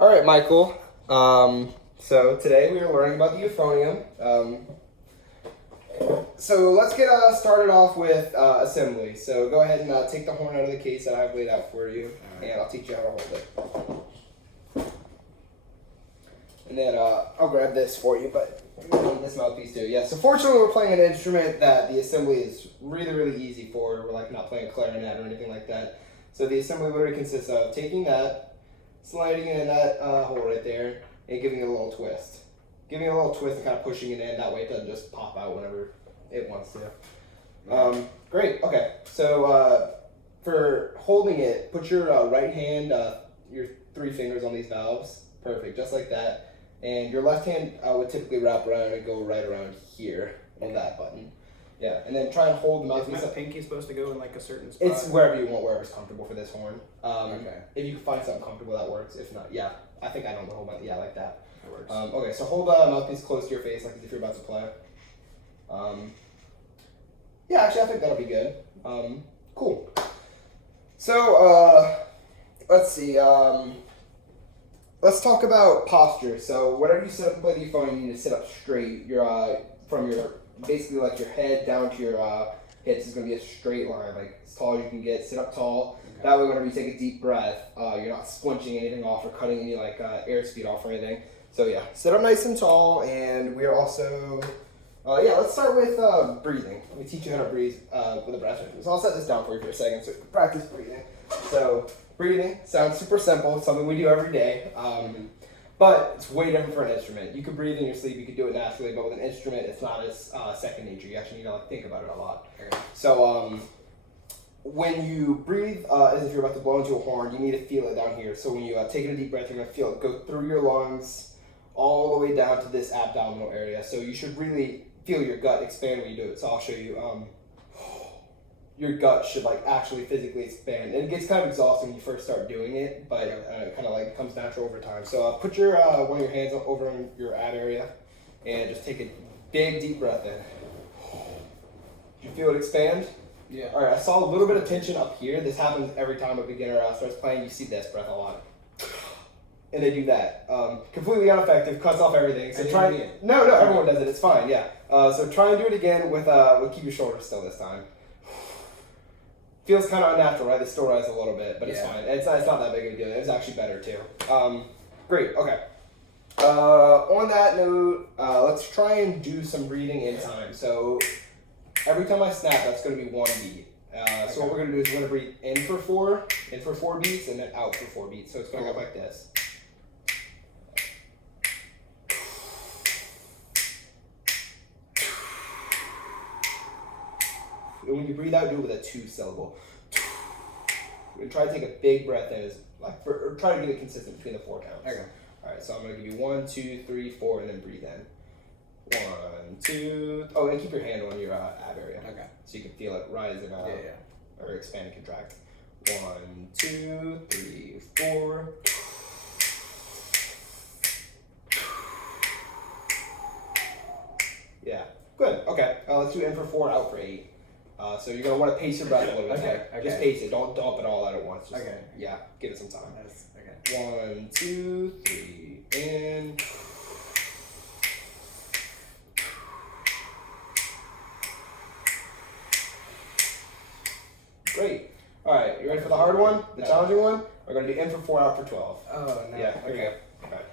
All right, Michael. So today we are learning about the euphonium. So let's get started off with assembly. So go ahead and take the horn out of the case that I've laid out for you, and I'll teach you how to hold it. And then I'll grab this for you, but you're gonna need this mouthpiece too. Yeah. So fortunately, we're playing an instrument that the assembly is really, really easy for. We're like not playing a clarinet or anything like that. So the assembly literally consists of taking that, sliding it in that hole right there, and giving it a little twist. Giving it a little twist and kind of pushing it in. That way it doesn't just pop out whenever it wants to. Great. Okay. So for holding it, put your right hand, your 3 fingers on these valves. Perfect. Just like that. And your left hand would typically wrap around and go right around here on that button. Yeah, and then try and hold the mouthpiece. Is my pinky supposed to go in like a certain spot? It's wherever you want, wherever's comfortable for this horn. Okay. If you can find something comfortable, that works. If not, yeah, I think I know the whole mouth. Yeah, like that. That works. Okay, so hold the mouthpiece close to your face, like as if you're about to play. Yeah, actually, I think that'll be good. Cool. So, let's see. Let's talk about posture. So, whatever you sit up and play the euphonium, you need to sit up straight. From your basically like your head down to your hips is going to be a straight line, like as tall as you can get. Sit up tall. Okay. That way, whenever you take a deep breath, you're not squinching anything off or cutting any like airspeed off or anything. So yeah, sit up nice and tall, and we are also let's start with breathing. Let me teach you how to breathe with a breath. So I'll set this down for you for a second. So practice breathing. So breathing sounds super simple. It's something we do every day. But it's way different for an instrument. You could breathe in your sleep, you could do it naturally, but with an instrument, it's not as second nature. You actually need to think about it a lot. Okay. So when you breathe as if you're about to blow into a horn, you need to feel it down here. So when you take in a deep breath, you're going to feel it go through your lungs all the way down to this abdominal area. So you should really feel your gut expand when you do it. So I'll show you. Your gut should like actually physically expand. And it gets kind of exhausting when you first start doing it, but it kind of like comes natural over time. So put your one of your hands over in your ab area and just take a big deep breath in. You feel it expand? Yeah. All right, I saw a little bit of tension up here. This happens every time a beginner starts playing. You see this breath a lot. And they do that. Completely ineffective, cuts off everything. So try it. No, everyone does it. It's fine, yeah. So try and do it again with keep your shoulders still this time. Feels kind of unnatural, right? They still rise a little bit, but it's fine. It's not that big of a deal. It's actually better too. Great. Okay. On that note, let's try and do some breathing in time. So every time I snap, that's going to be 1 beat. So what we're going to do is we're going to breathe in for 4 beats, and then out for 4 beats. So it's going to go like this. And when you breathe out, do it with a 2-syllable. And try to take a big breath in, or try to get it consistent between the 4 counts. Okay. All right, so I'm gonna give you 1, 2, 3, 4, and then breathe in. 1, 2. Oh, and keep your hand on your ab area. Okay. So you can feel it rise and or expand and contract. 1, 2, 3, 4. Yeah. Good. Okay. Let's do in for 4, out for 8. So you're going to want to pace your breath a little bit. Okay. Just pace it. Don't dump it all out at once. Just, okay. Yeah, give it some time. Okay. 1, 2, 3, in. Great. All right, you ready for the hard one? The challenging one? We're going to do in for 4, out for 12. Oh, no. Yeah, here we go. All right.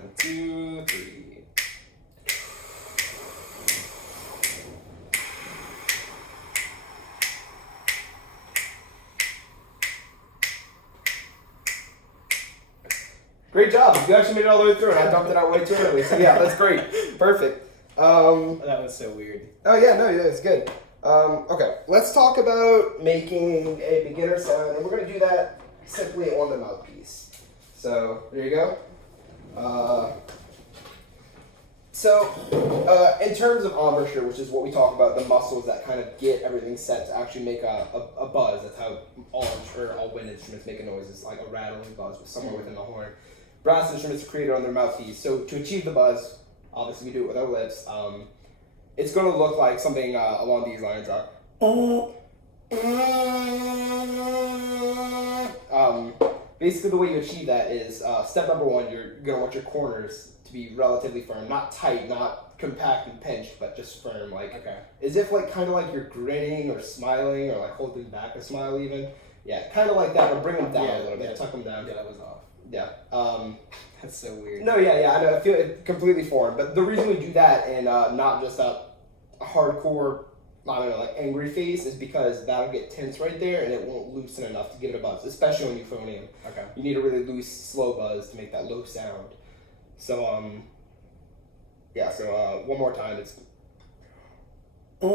1, 2, 3. Great job. You actually made it all the way through, and I dumped it out way too early. So yeah, that's great. Perfect. That was so weird. Oh yeah, no, yeah, it's good. Okay, let's talk about making a beginner sound, and we're going to do that simply on the mouthpiece. So there you go. In terms of embouchure, which is what we talk about, the muscles that kind of get everything set to actually make a buzz. That's how all wind instruments make a noise. It's like a rattling buzz somewhere within the horn. Brass instruments are created on their mouthpiece. So to achieve the buzz, obviously we do it with our lips. It's going to look like something along these lines. basically the way you achieve that is step number one, you're gonna want your corners to be relatively firm, not tight, not compact and pinched, but just firm, like as if like kind of like you're grinning or smiling or like holding back a smile even. Yeah, kind of like that, but bring them down a little bit, tuck them down. Yeah, that was off. Yeah. That's so weird. No, yeah, I know. I feel it completely foreign, but the reason we do that and not just a hardcore, I don't know, like angry face is because that'll get tense right there and it won't loosen enough to give it a buzz, especially when you phone in. Okay. You need a really loose, slow buzz to make that low sound. So, yeah, so one more time. It's. You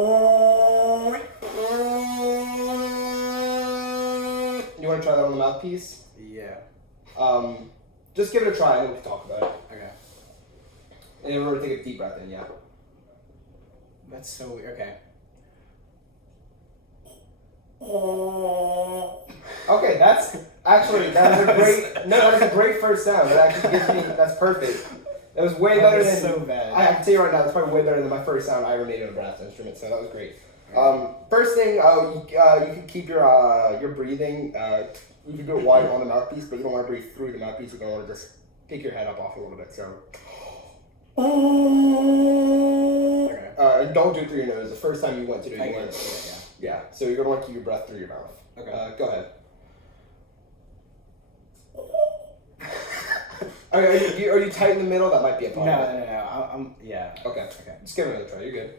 want to try that on the mouthpiece? Yeah. Just give it a try and then we can talk about it. Okay. And remember to take a deep breath in, yeah. That's so weird. Okay. Okay, that's actually that is a great first sound. That actually gives me that's perfect. That was way better than so bad. I can tell you right now, that's probably way better than my first sound I ever made on a brass instrument. So that was great. First thing, you can keep your breathing. You can do it wide on the mouthpiece, but you don't want to breathe through the mouthpiece. You're gonna want to just pick your head up off a little bit. So. Okay. And don't do it through your nose. The first time you went to do it, you went. Yeah. So you're gonna want to keep your breath through your mouth. Okay. Go ahead. Are you tight in the middle? That might be a problem. No. I'm yeah. Okay. Just give it another try. You're good.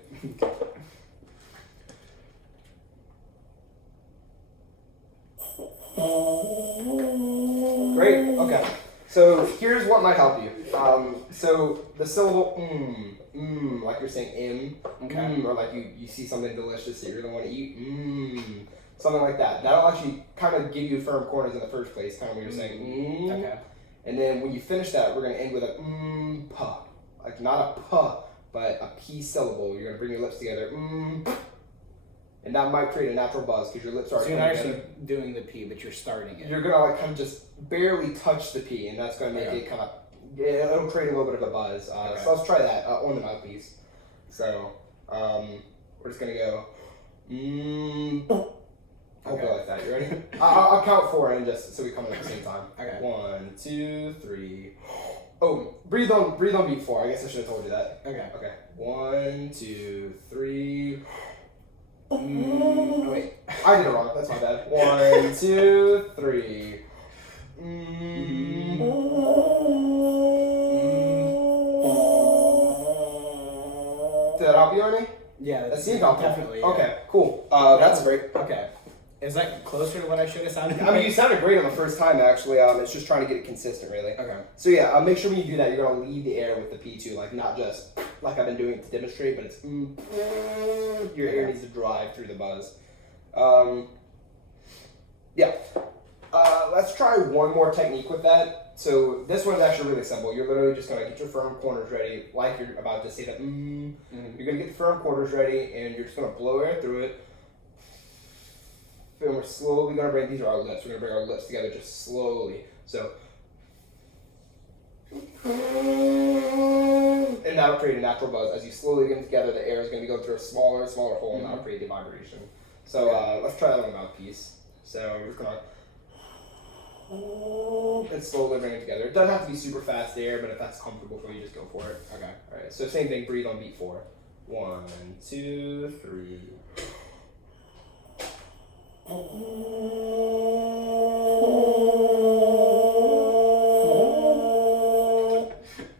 Great. Okay. So here's what might help you. So the syllable like you're saying or like you see something delicious that you really want to eat, something like that. That'll actually kind of give you firm corners in the first place, kind of when you're saying Okay. And then when you finish that, we're gonna end with a puh, like not a puh, but a p syllable. You're gonna bring your lips together, and that might create a natural buzz because your lips are. So you're not actually doing the P, but you're starting it. You're gonna like kind of just barely touch the P, and that's gonna make it kind of. Yeah, it'll create a little bit of a buzz. So let's try that on the mouthpiece. So we're just gonna go. Hopefully like that. You ready? I'll count 4 and just so we come in at the same time. Okay. 1, 2, 3. Oh, breathe on beat 4. I guess I should have told you that. Okay. 1, 2, 3. Oh wait. I did it wrong. That's my bad. 1, 2, 3. Did that help you, Ernie? Yeah, that seemed helpful. Definitely. Yeah. Okay, cool. That's great. Okay. Is that closer to what I should have sounded? I mean, you sounded great on the first time, actually. It's just trying to get it consistent, really. Okay. So yeah, make sure when you do that, you're gonna lead the air with the P2, like not just like I've been doing it to demonstrate, but it's your air needs to drive through the buzz. Let's try one more technique with that. So this one's actually really simple. You're literally just gonna get your firm corners ready, like you're about to say that. You're gonna get the firm corners ready, and you're just gonna blow air through it. And we're slowly gonna bring, these are our lips, we're gonna bring our lips together just slowly. So, and that'll create a natural buzz. As you slowly get them together, the air is gonna be going through a smaller and smaller hole, and that'll create the vibration. So let's try that on the mouthpiece. So we're just gonna, and slowly bring it together. It doesn't have to be super fast air, but if that's comfortable for you, just go for it. Okay. Alright, so same thing, breathe on beat 4. 1, 2, 3.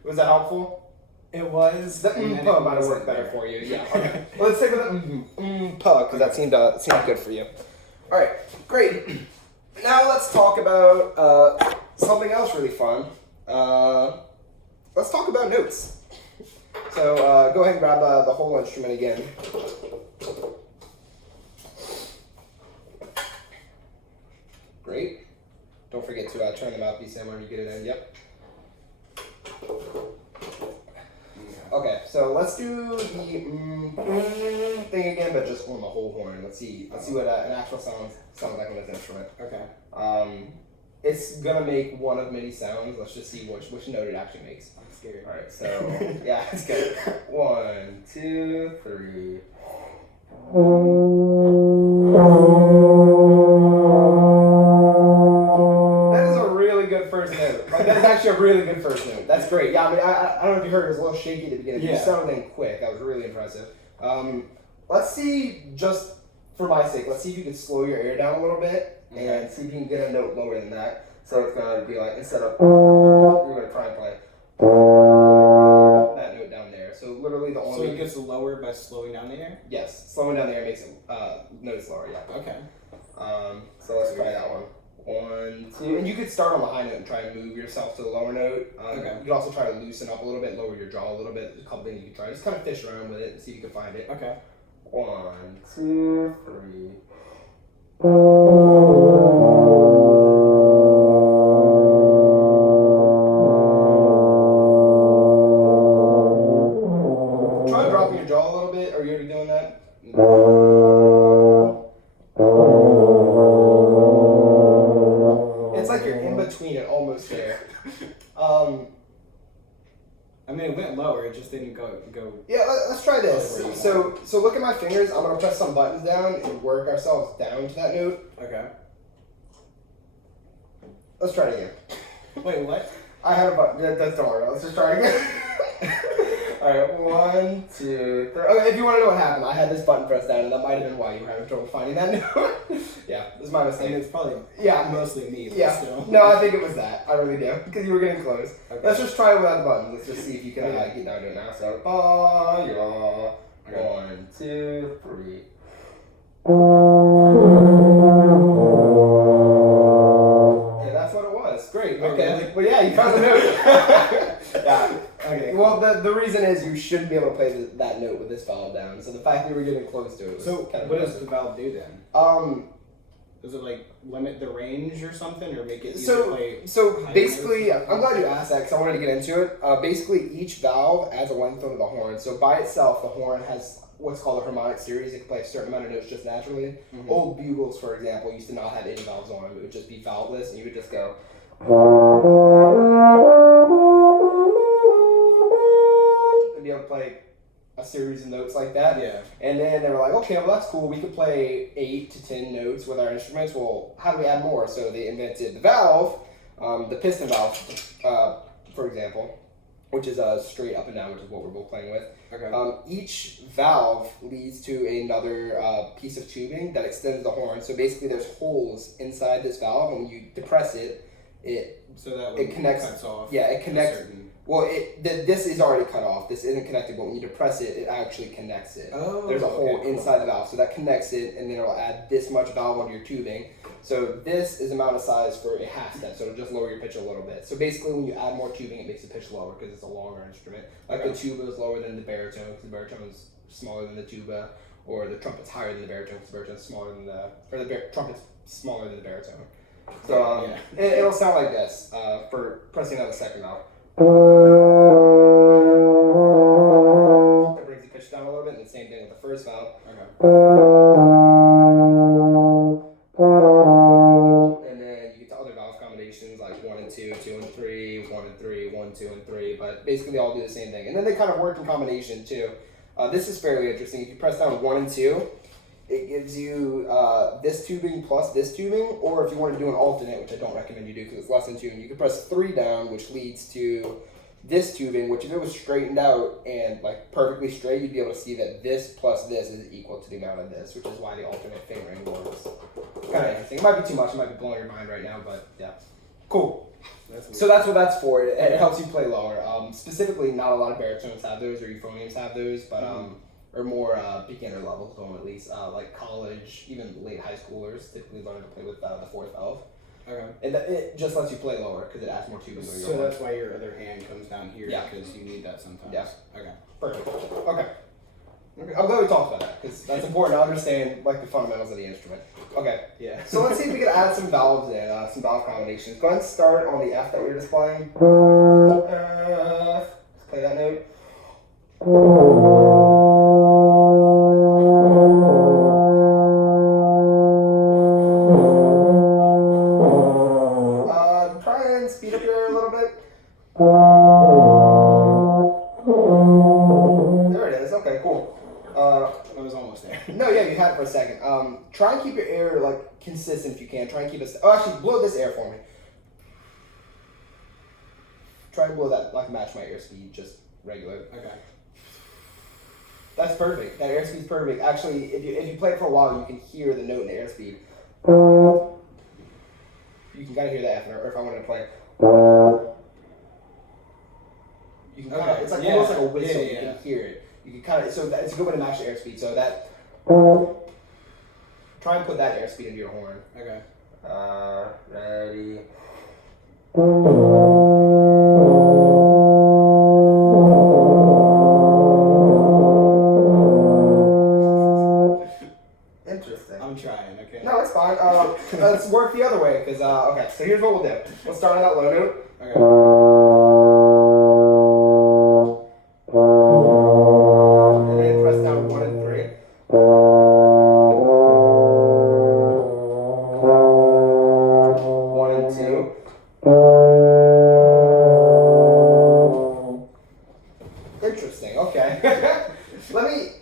Was that helpful? It was. The puh might have worked better for you. Yeah. Okay. Well, let's stick with the puh because that seemed good for you. All right. Great. Now let's talk about something else really fun. Let's talk about notes. So go ahead and grab the whole instrument again. Great. Don't forget to turn the mouthpiece in when you get it in. Yep. Okay, so let's do the thing again, but just on the whole horn. Let's see what an actual sounds like on this instrument. Okay. It's gonna make one of many sounds. Let's just see which note it actually makes. I'm scared. All right, so yeah, it's good. 1, 2, 3. That is a first note. Like, that was actually a really good first note. That's great. Yeah, I mean, I don't know if you heard, it was a little shaky at the beginning. Yeah. You sounded in quick. That was really impressive. Let's see, just for my sake, let's see if you can slow your air down a little bit and see if you can get a note lower than that. So it's going to be like, instead of, you're going to try and play that note down there. So literally the only... So it gets lower by slowing down the air? Yes, slowing down the air makes it notes lower, yeah. Okay. So let's try that one. 1, 2, and you could start on the high note and try and move yourself to the lower note. Okay. You could also try to loosen up a little bit, lower your jaw a little bit. There's a couple things you can try. Just kind of fish around with it and see if you can find it. Okay. 1, 2, 3. Try dropping your jaw a little bit. Are you already doing that? It's like you're in between it, almost there. I mean, it went lower. It just didn't go. Yeah, let's try this. So look at my fingers. I'm gonna press some buttons down and work ourselves down to that note. Okay. Let's try it again. Wait, what? I had a button. That's don't worry. Let's just try again. All right, 1, 2, 3. Okay, if you want to know what happened, I had this button pressed down, and that might have been why you were having trouble finding that note. Yeah, this is my I mistake. mean, it's probably mostly me. But Yeah. Still. No, I think it was that. I really do. Because you were getting close. Okay. Let's just try it without the buttons. Let's just see if you can get down to it now. So, ba, ya. 1, 2, 3. Yeah, that's what it was. Great. Okay. Really? Well, yeah, you found the note. Yeah. Okay. Well, the reason is you shouldn't be able to play that note with this valve down. So the fact that you were getting close to it was So kind of what does the valve do then? Does it like limit the range or something, or make it easier to play? So higher basically, notes? I'm glad you asked that because I wanted to get into it. Basically, each valve adds a length onto the horn. So by itself, the horn has what's called a harmonic series. It can play a certain amount of notes just naturally. Mhm. Old bugles, for example, used to not have any valves on them. It would just be valveless, and you would just go. And be able to play a series of notes like that. Yeah. And then they were like, okay, well that's cool. We could play 8 to 10 notes with our instruments. Well, how do we add more? So they invented the valve, the piston valve, for example, which is straight up and down, which is what we're both playing with. Okay. Each valve leads to another piece of tubing that extends the horn. So basically, there's holes inside this valve, and when you depress it, So that it connects. cuts off. Yeah, it connects. certain- Well, this is already cut off. This isn't connected, but when you depress it, it actually connects it. Oh, There's a hole okay, cool. inside the valve, so that connects it, and then it'll add this much valve onto your tubing. So this is amount of size for a half step, so it'll just lower your pitch a little bit. So basically, when you add more tubing, it makes the pitch lower because it's a longer instrument. Like the tuba is lower than the baritone because the baritone is smaller than the tuba, or the trumpet's higher than the baritone because the baritone's smaller than trumpet's smaller than the baritone. So it'll sound like this for pressing on the second valve. It brings the pitch down a little bit, and the same thing with the first valve. Okay. And then you get to other valve combinations like 1 and 2, 2 and 3, 1 and 3, 1, 2 and 3, but basically they all do the same thing. And then they kind of work in combination too. This is fairly interesting. If you press down 1 and 2, it gives you this tubing plus this tubing, or if you want to do an alternate, which I don't recommend you do because it's less than tubing, you can press 3 down, which leads to this tubing, which if it was straightened out and like perfectly straight, you'd be able to see that this plus this is equal to the amount of this, which is why the alternate fingering works. Kind of interesting. It might be too much. It might be blowing your mind right now, but yeah. Cool. So that's what that's for. It helps you play lower. Specifically, not a lot of baritones have those or euphoniums have those, but or more beginner levels don't at least. Like college, even late high schoolers typically learn to play with the fourth valve. Okay. And it just lets you play lower because it adds more tubing. So that's why your other hand comes down here, Yeah. because you need that sometimes. Yeah. Okay. Perfect. Okay. I'm glad we talked about that because that's important to understand like the fundamentals of the instrument. Okay. Yeah. So let's see if we can add some valves in, some valve combinations. Go ahead and start on the F that we were just playing. Let's play that note. Try and speed up your air a little bit. There it is. Okay, cool. I was almost there. No, yeah, you had it for a second. Try and keep your air like consistent if you can. Try and keep it. Oh, actually, blow this air for me. try to blow that like match my airspeed, just regular. Okay. That's perfect. That airspeed's perfect. Actually, if you play it for a while, you can hear the note in the airspeed. You can kind of hear that if I wanted to play. You can kind of, it's like almost like a whistle. You can hear it. You can kind of, so it's a good way to match the airspeed. So that, try and put that airspeed into your horn. Okay. Ready. Interesting. I'm trying, okay. No, it's fine. Let's work the other way, because, okay, so here's what we'll do. We'll start on that low note. Okay. And then press down 1 and 3. Interesting. Okay.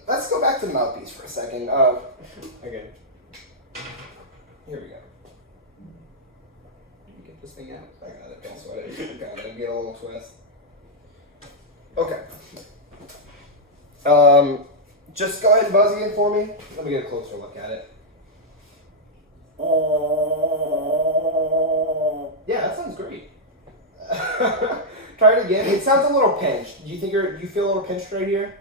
Let's go back to the mouthpiece for a second. Okay. Here we go. Let me get this thing out. I got it. Don't sweat it. Got it. Get a little twist. Okay. Just go ahead and buzz again for me. Let me get a closer look at it. Yeah, that sounds great. Try it again. It sounds a little pinched. Do you feel a little pinched right here?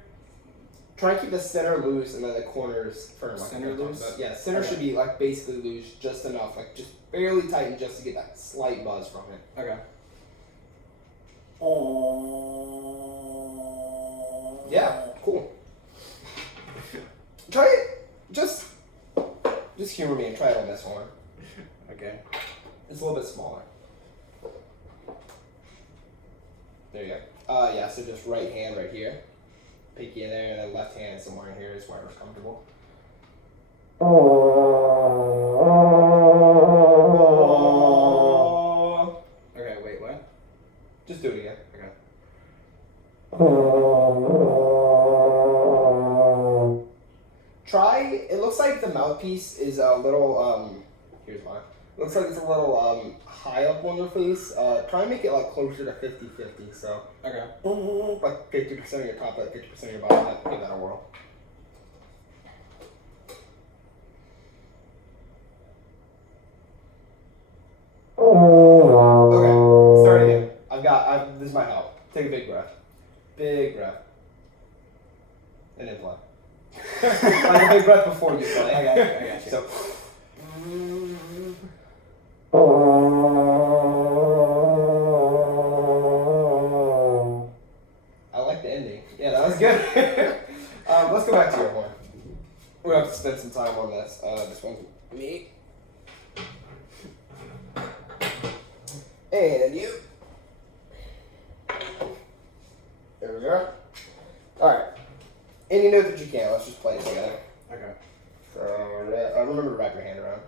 Try and keep the center loose and then the corners firm. Like center loose? Yeah, center should be like basically loose, just enough, like just barely tighten just to get that slight buzz from it. Okay. Yeah, cool. Try it. Just humor me and try it on this one. Okay. It's a little bit smaller. There you go. Yeah, so just right hand right here. Pinky in there, and then left hand somewhere in here is wherever's comfortable. Okay, wait, what? Just do it again. Okay. Try, it looks like the mouthpiece is a little, here's mine. Looks like it's a little high up on your face. Try and make it like closer to 50-50, so. Okay. Like 50% of your top, like 50% of your bottom. Give that a whirl. Okay, start again. This is my help. Take a big breath. Big breath. And then play. Like a big breath before you play. I got you. So. I like the ending. Yeah, that was good. Let's go back to your horn. We're gonna have to spend some time on this. This one's me. And you. There we go. Alright. Any note that you can, let's just play it together. Okay. So, remember to wrap your hand around.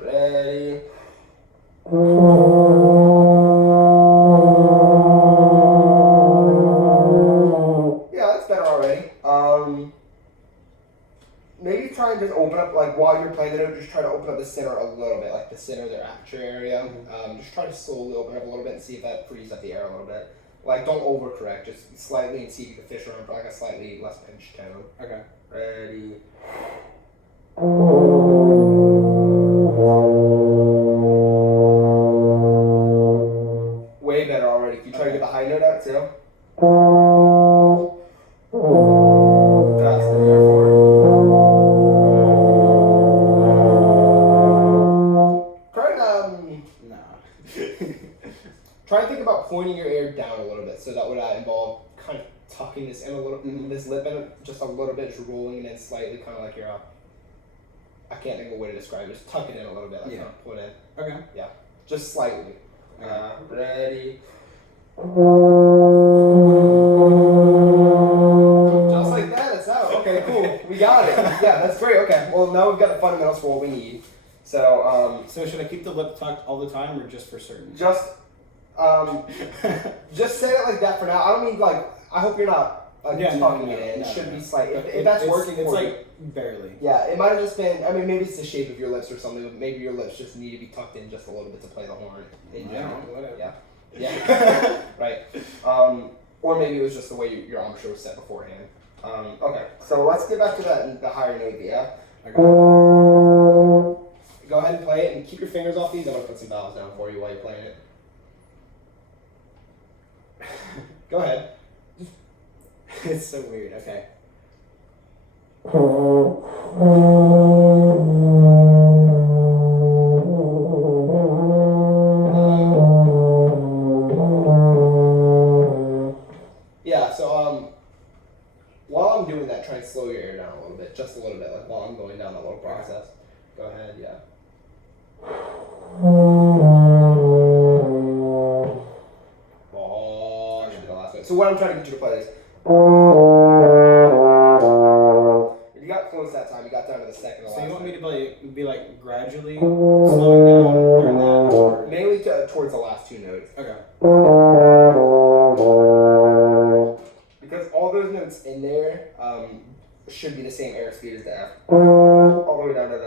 Ready. Yeah, that's better already. Maybe try and just open up, like while you're playing the note, just try to open up the center a little bit, like the center of their aperture area. Just try to slowly open up a little bit and see if that frees up the air a little bit. Like, don't overcorrect, just slightly and see if you can fish around for like a slightly less pinched tone. Okay. Ready. Way better already. Can you try to get the high note out too? That's the air for it. Try try and think about pointing your air down a little bit. So that would involve kind of tucking this in a little, this lip in just a little bit, just rolling it in slightly, kind of like you're I can't think of a way to describe it. Just tuck it in a little bit, like kind of put in. Okay. Yeah, just slightly. Ready. Just like that, it's out. Okay, cool. We got it. Yeah, that's great. Okay. Well, now we've got the fundamentals for what we need. So, so should I keep the lip tucked all the time, or just for certain? just say it like that for now. I don't mean like. I hope you're not tucking it in. It should be slight. If that's working it's for like you. barely. Yeah, it might have just been. I mean, maybe it's the shape of your lips or something. But maybe your lips just need to be tucked in just a little bit to play the horn in general. Whatever. Yeah. Yeah. Right. Or maybe it was just the way your embouchure was set beforehand. Okay, so let's get back to the higher note, yeah? Okay. Go ahead and play it, and keep your fingers off these. I'm going to put some vowels down for you while you're playing it. Go ahead. It's so weird, okay. Yeah, so while I'm doing that, try and slow your air down a little bit, just a little bit, like while I'm going down that little process. Go ahead, yeah. Oh, should be the last one. So what I'm trying to get you to play is. You got close that time. You got down to the second. So you want me to be like gradually slowing down during that? Or? Mainly towards the last two notes. Okay. Because all those notes in there should be the same air speed as the F. All the way down to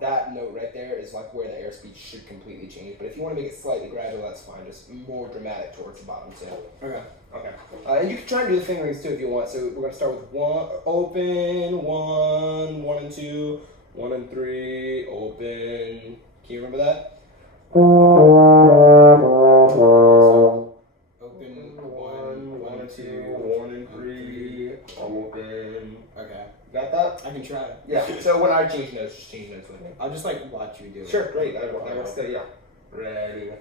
that note right there is like where the airspeed should completely change. But if you want to make it slightly gradual, that's fine. Just more dramatic towards the bottom too. Okay. Okay. And you can try and do the fingerings too if you want. So we're gonna start with one, open, 1, 1 and 2, 1 and 3, open. Can you remember that? Open, 1 and 2, 1 and 3, open. Okay. Got that? I can try. Yeah. So when I change notes, just change notes with me. I'll just like watch you do it. Sure. Great. That works good. Yeah. Ready.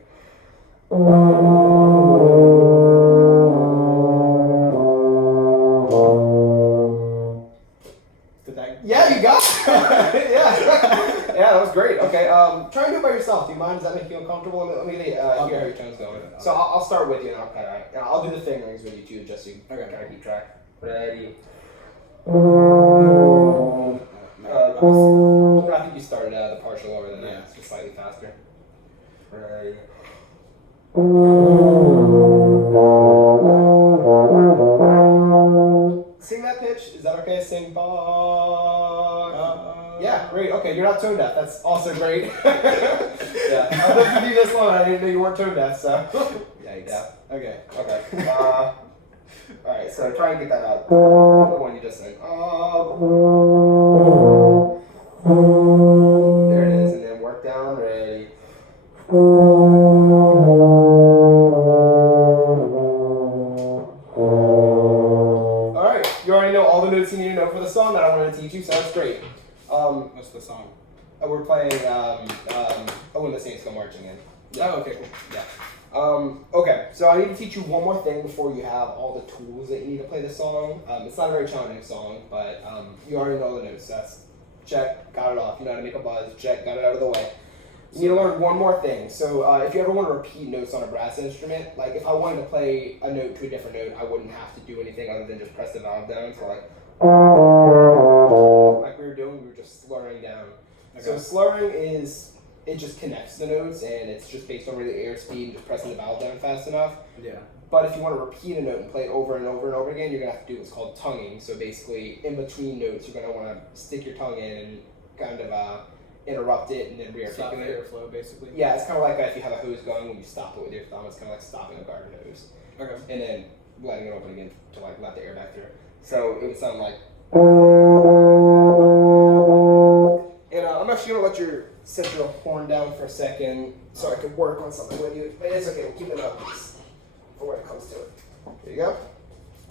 Did that? Yeah, you got it. Yeah. Yeah, that was great. Okay. Try and do it by yourself. Do you mind? Does that make you uncomfortable? Let me hear how your tone's going. So I'll start with you, and I'll do the fingerings with you too, just so you kind of keep track. Ready. I think you started the partial lower than that. Yeah. It's just slightly faster. Ready. Sing that pitch. Is that okay? Sing yeah, great. Okay, you're not tone deaf. That's also great. Yeah, I've lived with you this long. I didn't know you weren't tone deaf. So yikes. Yeah. Okay. Okay. All right. So try and get that out. The one you just sang. There it is, and then work down. Ready. Alright, you already know all the notes you need to know for the song that I wanted to teach you, so that's great. What's the song? We're playing When the Saints Go Marching In. Yeah. Oh, okay, cool. Yeah. Okay, so I need to teach you one more thing before you have all the tools that you need to play the song. It's not a very challenging song, but you already know the notes. That's check, got it off. You know how to make a buzz, check, got it out of the way. You need to learn one more thing. So if you ever want to repeat notes on a brass instrument, like if I wanted to play a note to a different note, I wouldn't have to do anything other than just press the valve down. So like we were doing, we were just slurring down. Okay. So slurring is, it just connects the notes, and it's just based on the airspeed and just pressing the valve down fast enough. Yeah. But if you want to repeat a note and play it over and over and over again, you're going to have to do what's called tonguing. So basically, in between notes, you're going to want to stick your tongue in and kind of interrupt it and then Stop the re-articulate it. airflow, basically. Yeah, it's kind of like if you have a hose going, when you stop it with your thumb, it's kind of like stopping a garden hose. Okay. And then letting it open again to like let the air back through. So it would sound like. And I'm actually going to let you set your horn down for a second so I can work on something with you. But it's okay, we'll keep it up for when it comes to it. There you go.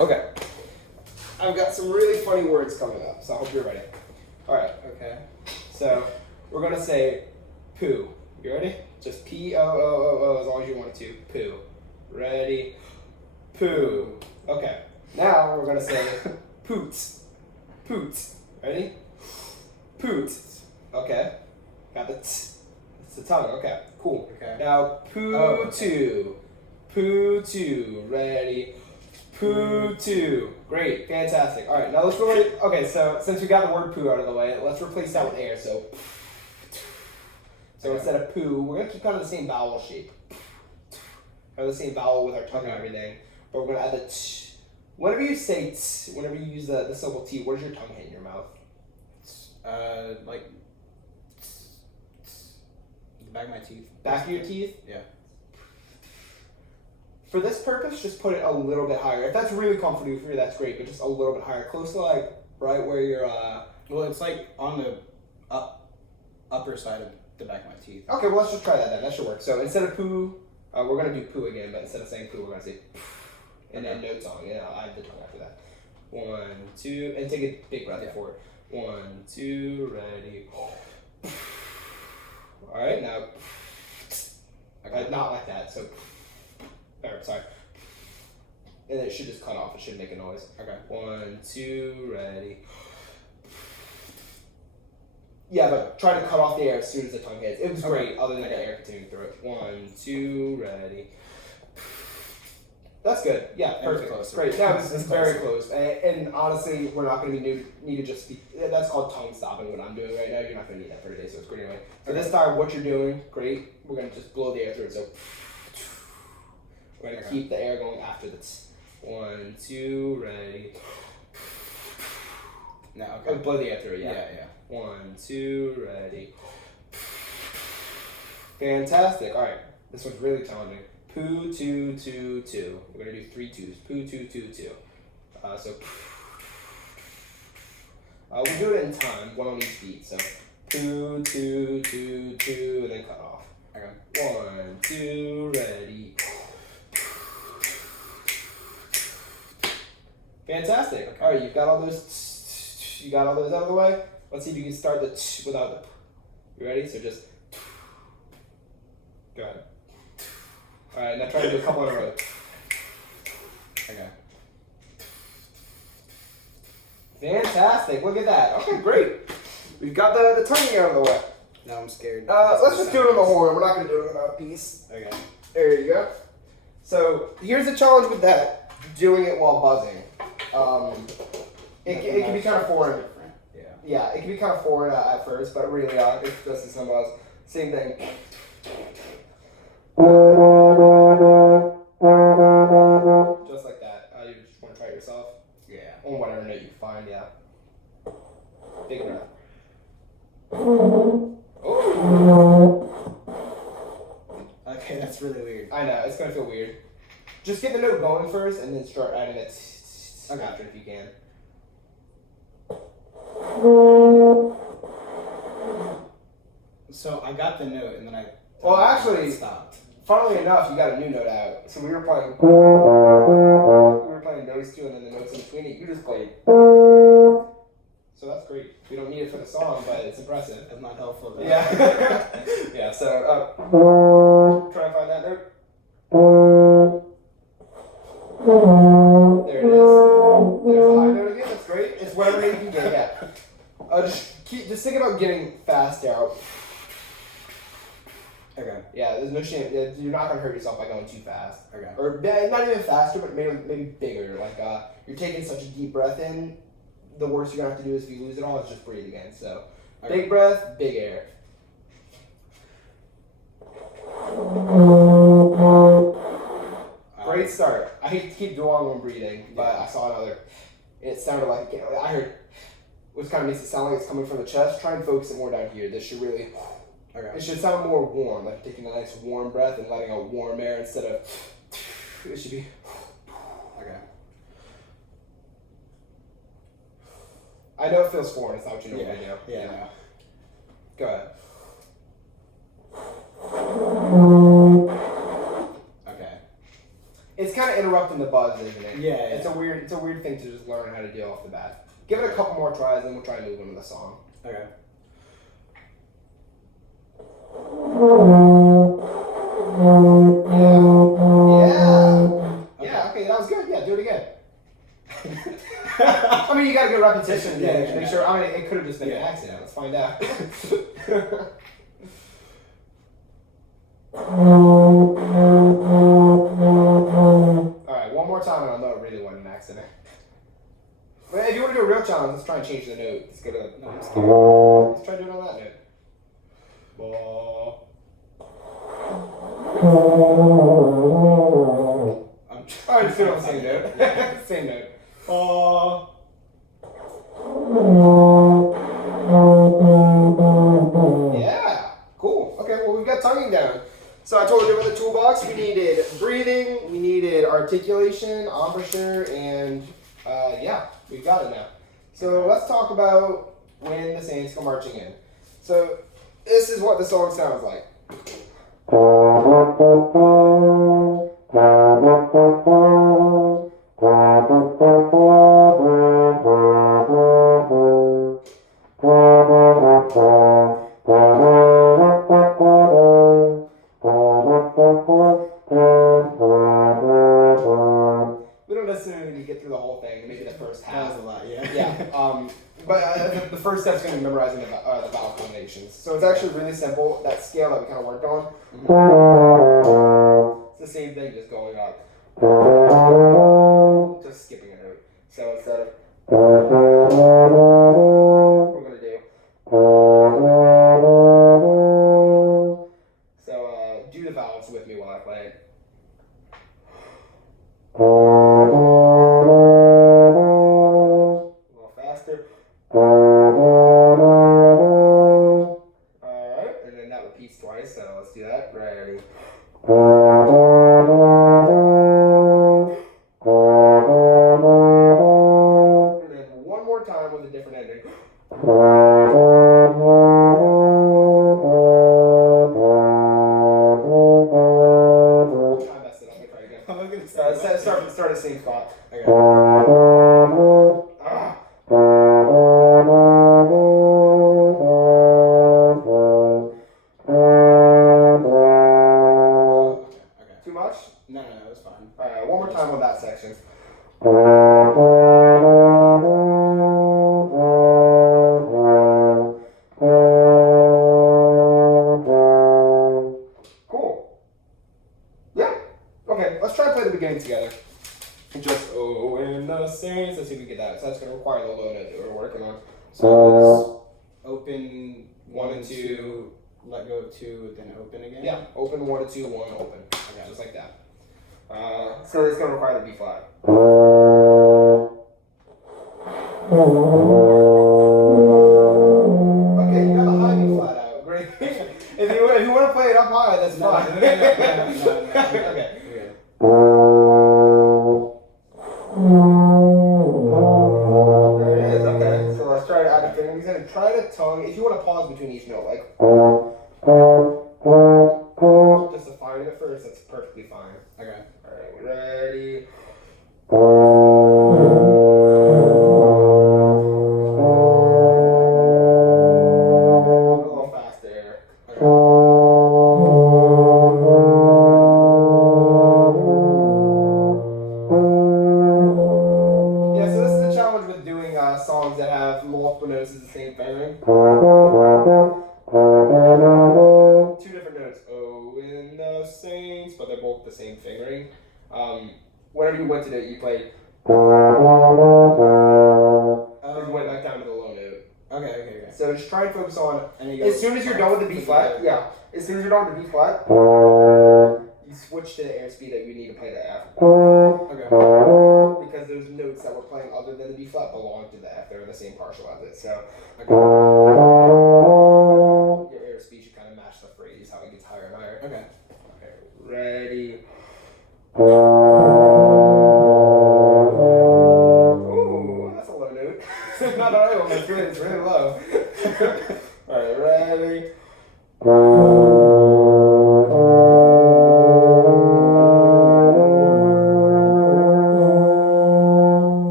Okay. I've got some really funny words coming up, so I hope you're ready. Alright. Okay. So we're going to say poo. You ready? Just P-O-O-O-O as long as you want to. Poo. Ready? Poo. Okay. Now we're going to say poots. Poots. Ready? Poots. Okay. Got the t. It's the tongue. Okay. Cool. Okay. Now poo-too. Poo-too. Ready? Poo-too. Great. Fantastic. All right. Now let's really. Okay. So since we got the word poo out of the way, let's replace that with air. So. So instead of poo, we're gonna keep kind of the same vowel shape. Kind of the same vowel with our tongue and everything, but we're gonna add the t. Whenever you say t, whenever you use the syllable t, where does your tongue hit in your mouth? Like the back of my teeth. Back of your teeth? Yeah. For this purpose, just put it a little bit higher. If that's really comfortable for you, that's great, but just a little bit higher. Close to like right where you're Well, it's like on the upper side of the back of my teeth. Okay, well let's just try that then. That should work. So instead of poo, we're gonna do poo again, but instead of saying poo, we're gonna say and then no tongue. Yeah, I'll add the tongue after that. 1, 2, and take a big breath before it. 1, 2, ready. All right, now. Not like that. So, sorry. And it should just cut off. It should make a noise. Okay. 1, 2, ready. Yeah, but try to cut off the air as soon as the tongue hits. It was great, other than the air continuing through it. 1, 2, ready. That's good. Yeah, perfect. Close. Great. That was very close. And honestly, we're not going to need to just be. That's called tongue stopping. What I'm doing right now, you're not going to need that for today, so it's great anyway. So this time, what you're doing, great. We're going to just blow the air through it. So we're going to keep the air going after this. 1, 2, ready. Now, okay. Blow the air through it. Yeah. 1, 2, ready. Fantastic. All right. This one's really challenging. Poo, 2, 2, 2. We're going to do 3 twos. Poo, 2, 2, 2. So, we do it in time, one on each beat. So, poo, 2, 2, 2, and then cut off. Okay. 1, 2, ready. Fantastic. Okay. All right, you've got all those. You got all those out of the way. Let's see if you can start the without the. You ready? So just. Go ahead. All right, now try to do a couple in a row. Okay. Fantastic! Look at that. Okay, great. We've got the tonguing out of the way. Now I'm scared. Let's just do it on the horn. We're not going to do it on a mouthpiece. Okay. There you go. So here's the challenge with that: doing it while buzzing. It can be kind of foreign. Yeah, it can be kind of foreign at first, but really, it's just the same buzz. Same thing. Just like that. You just want to try it yourself? Yeah. On whatever note you find, yeah. Big breath. Okay, that's really weird. I know, it's going to feel weird. Just get the note going first, and then start adding it after if you can. So I got the note, and then I... Well, actually, stopped. Funnily enough, you got a new note out. So we were playing those two, and then the notes in between it, you just played. So that's great. We don't need it for the song, but it's impressive. That's not helpful, though. Yeah. Yeah, so try and find that note. There it is. There's the high note again. That's great. It's whatever you can get. Yeah. Just think about getting fast out. Okay. Yeah, there's no shame. You're not gonna hurt yourself by going too fast. Okay. Or not even faster, but maybe bigger. Like you're taking such a deep breath in. The worst you're gonna have to do is if you lose it all is just breathe again. So big breath, big air. Great start. I hate to keep dwelling on breathing, but I saw another. It sounded like I heard, which kind of makes it sound like it's coming from the chest. Try and focus it more down here. This should really. Okay. It should sound more warm, like taking a nice warm breath and letting out warm air instead of. It should be. Okay. I know it feels foreign. It's not what you normally do. Yeah. No. Go ahead. Okay. It's kind of interrupting the buzz, isn't it? Yeah. It's a weird thing to just learn how to do off the bat. Give it a couple more tries, and we'll try and move into the song. Okay. Yeah. Okay, that was good. Yeah, do it again. I mean, you got to get repetition. Yeah. Make sure. I mean, it could have just been an accident. Let's find out. All right, one more time, and I'll know it really wasn't an accident. But if you want to do a real challenge, let's try and change the note. Let's go to. No, I'm scared. Let's try doing it on that note. Alright, just do it on the same note. Same note. Yeah, cool. Okay, well we've got tonguing down. So I told you about the toolbox. We needed breathing, we needed articulation, embouchure, and yeah, we've got it now. So let's talk about When the Saints Go Marching In. So this is what the song sounds like. We don't necessarily need to get through the whole thing, maybe the first half. That was a lot, yeah. Yeah, but the first step's going to be memorizing the vowel combinations. So it's actually really simple. That scale that we kind of worked on, it's the same thing, just going up. Just skipping a note. So instead of, we're going to do. So do the vowels with me while I play it. A little faster. Alright, and then that repeats twice, so let's do that. Ready. And then one more time with a different ending. I messed it up. Let me try again. Start at the same spot. Okay. Too much? No, it's fine. Alright, one more time on that section. Cool. Yeah. Okay, let's try to play the beginning together. Just in the Saints. Let's see if we get that. So that's going to require the low note that we're working on. So open 1 and 2, let go of 2, then open again? Yeah, open 1 to 2, 1, open. Okay, just like that. So it's going to require the B flat. Okay, you got the high B flat out. Great. if you want to play it up high, that's fine. No. Okay. There it is. Okay. So let's try to add a finger. He's going to try to tongue. If you want to pause between each note, like just define it first, that's perfectly fine. Okay. Alright, ready. A little faster. Yeah, so this is the challenge with doing songs that have multiple notes as the same fingering. Two different notes. Oh, in the Saints, but they're both the same fingering. Whenever you went to it, you played. You went back down to the low note. Okay. So just try and focus on. And you As soon as you're done with the B flat, as soon as you're done with the B flat, you switch to the airspeed that you need to play the F. Okay. Because those notes that we're playing other than the B flat belong to the F. They're in the same partial as it. So your airspeed should kind of match the phrase, how it gets higher and higher. Okay. Ready. Ooh, that's a low note. It's not a high one, it's really low. Alright, ready.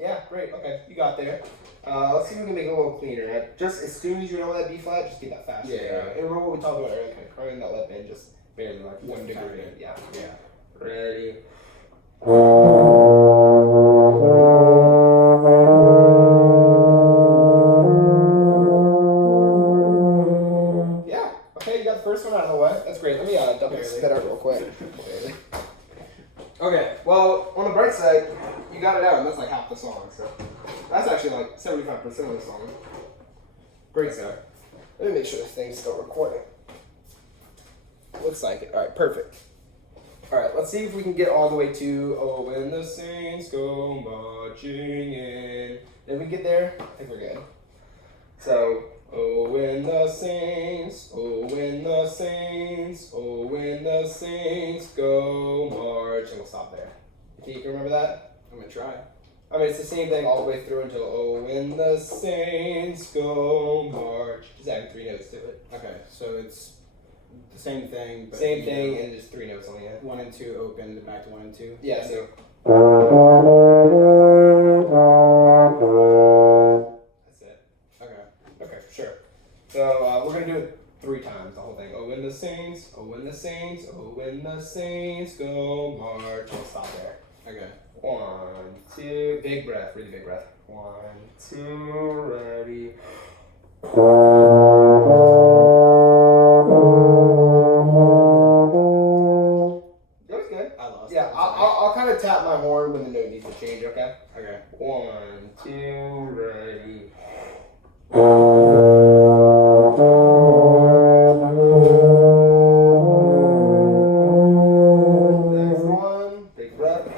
Yeah, great. Okay, you got there. Let's see if we can make it a little cleaner. Just as soon as you know that B flat, just get that faster. Yeah. And remember what we talked about earlier, kind of curling that lip in just barely like 1 degree. Yeah. Ready. Yeah. Okay, you got the first one out of the way. That's great. Let me double spit out real quick. Okay. Well, on the bright side, you got it out, and that's like half the song. So that's actually like 75% of the song. Great start. Let me make sure this thing's still recording. Looks like it. All right, perfect. All right, let's see if we can get all the way to "Oh, when the Saints go marching in." If we get there, I think we're good. So, Oh, when the saints, oh, when the saints go march. And we'll stop there. You can remember that? I'm gonna try. I mean, it's the same thing all the way through until, oh, when the saints go march. Just adding 3 notes to it. Okay, so it's the same thing, but Same thing, and just 3 notes on the end. 1 and 2 open, back to 1 and 2. Yeah, so. That's it. Okay. Okay, sure. So we're going to do it 3 times, the whole thing. Oh, when the saints, oh, when the saints, oh, when the saints go march. We'll stop there. Okay. 1, 2, big breath, really big breath. 1, 2, ready. That was good. I lost. Yeah, I'll kind of tap my horn when the note needs to change, okay? Okay. 1, 2, ready. Next one, big breath.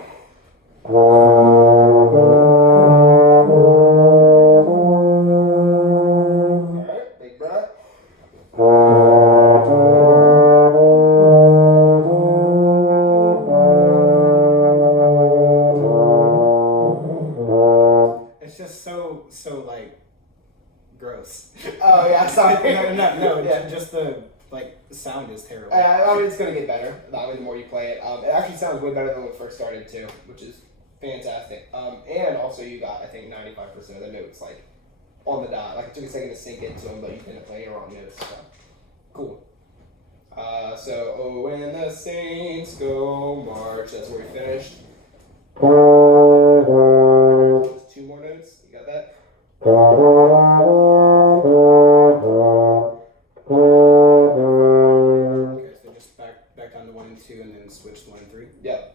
Alright, big breath. It's just so like gross. Oh yeah, sorry. no. Yeah. Just the sound is terrible. I mean, it's gonna get better. The more you play it, it actually sounds way better than when it first started too, which is fantastic. And also, you got I think 95% of the notes like on the dot. Like it took a second to sink into them, but you didn't play your wrong notes. So cool. So oh, when the saints go march. That's where we finished. Just 2 more notes. You got that? Okay, so just back down to 1 and 2, and then switch to 1 and 3. Yep.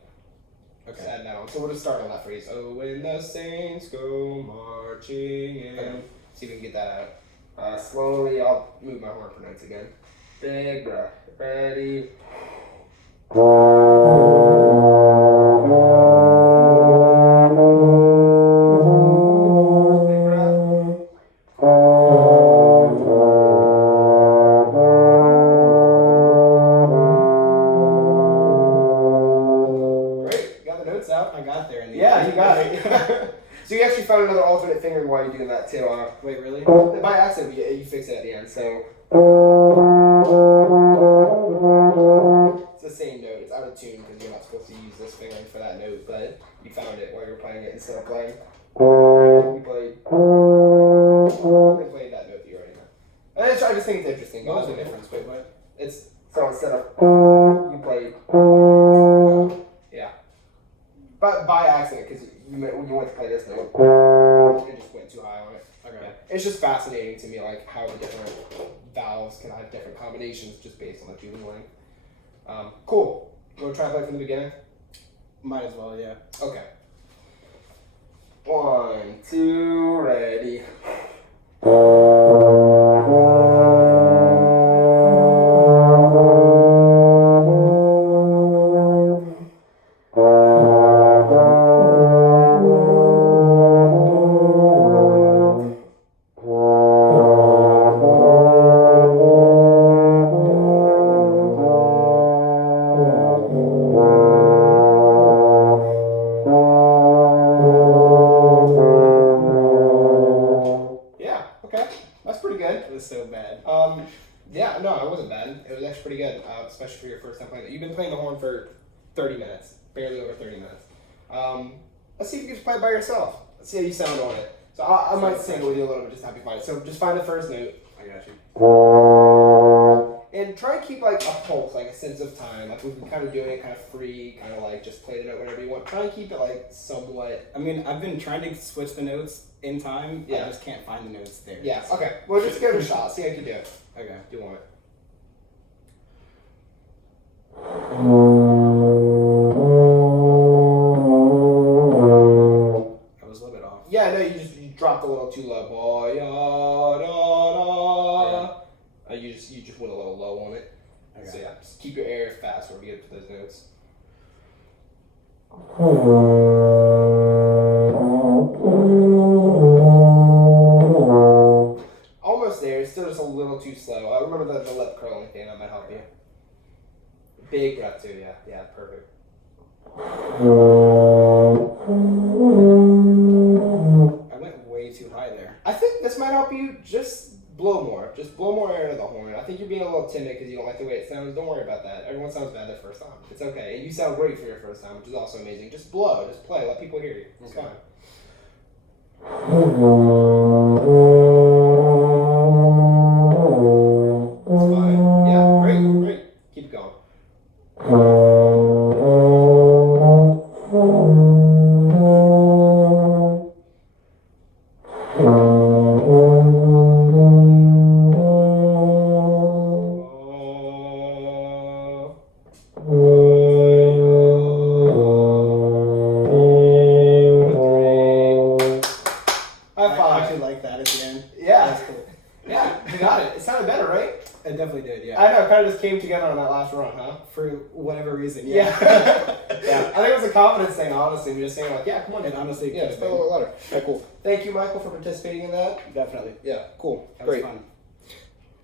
Okay. Just add that on. So we'll just start on that phrase. Oh, when the saints go marching in. Okay. See if we can get that out. Slowly, I'll move my horn for notes again. Big breath. Ready. Big breath. Great. Got the notes out. I got there in the Yeah, end. you got it. So you actually found another alternate fingering while you're doing that too. Wait, really? By accident, you fix it at the end. So it's the same note. It's out of tune because you're not supposed to use this fingering for that note, but you found it while you were playing it instead of playing. You played that note that you already know. And I just think it's interesting. What was the difference? Wait, what? It's so instead of you played. Yeah. But by accident, because you went to play this note, it just went too high on it. Okay. Yeah. It's just fascinating to me, like how the different valves can have different combinations just based on the tuning length. Cool. You want to try to play from the beginning? Might as well, yeah. Okay. 1, 2, ready. Yeah, no, it wasn't bad. It was actually pretty good, especially for your first time playing it. You've been playing the horn for 30 minutes, barely over 30 minutes. Let's see if you can just play it by yourself. Let's see how you sound on it. So I might sing it with you a little bit just to help you find it. So just find the first note. I got you. And try and keep like a pulse, like a sense of time. Like we've been kind of doing it kind of free, kind of like just play the note whenever you want. Try and keep it like somewhat. I mean, I've been trying to switch the notes in time. Yeah. I just can't find the notes there. Yeah, okay. Well, just give it a shot. See how you can do it. Okay. Do you want it? I was a little bit off. Yeah, no, you dropped a little too low. Boy, you just went a little low on it. Okay. So yeah, just keep your air fast whenever you get to those notes. Almost there. It's still Big breath too. Yeah. Yeah. Perfect. I went way too high there. I think this might help you. Just blow more. Just blow more air into the horn. I think you're being a little timid because you don't like the way it sounds. Don't worry about that. Everyone sounds bad their first time. It's okay. And you sound great for your first time, which is also amazing. Just blow. Just play. Let people hear you. It's fine. It's fine. Yeah. Great. Great. Keep going. I actually like that at the end. Yeah. That's cool. Yeah, you got it. It sounded better, right? It definitely did, yeah. I know, it kind of just came together on that last run, huh? For whatever reason, Yeah. yeah. Yeah. I think it was a confidence thing, honestly. We're just saying, like, yeah, come on. And honestly, Yeah, just play a little louder. All right, cool. Thank you, Michael, for participating in that. definitely. Yeah, cool. That was Great. fun.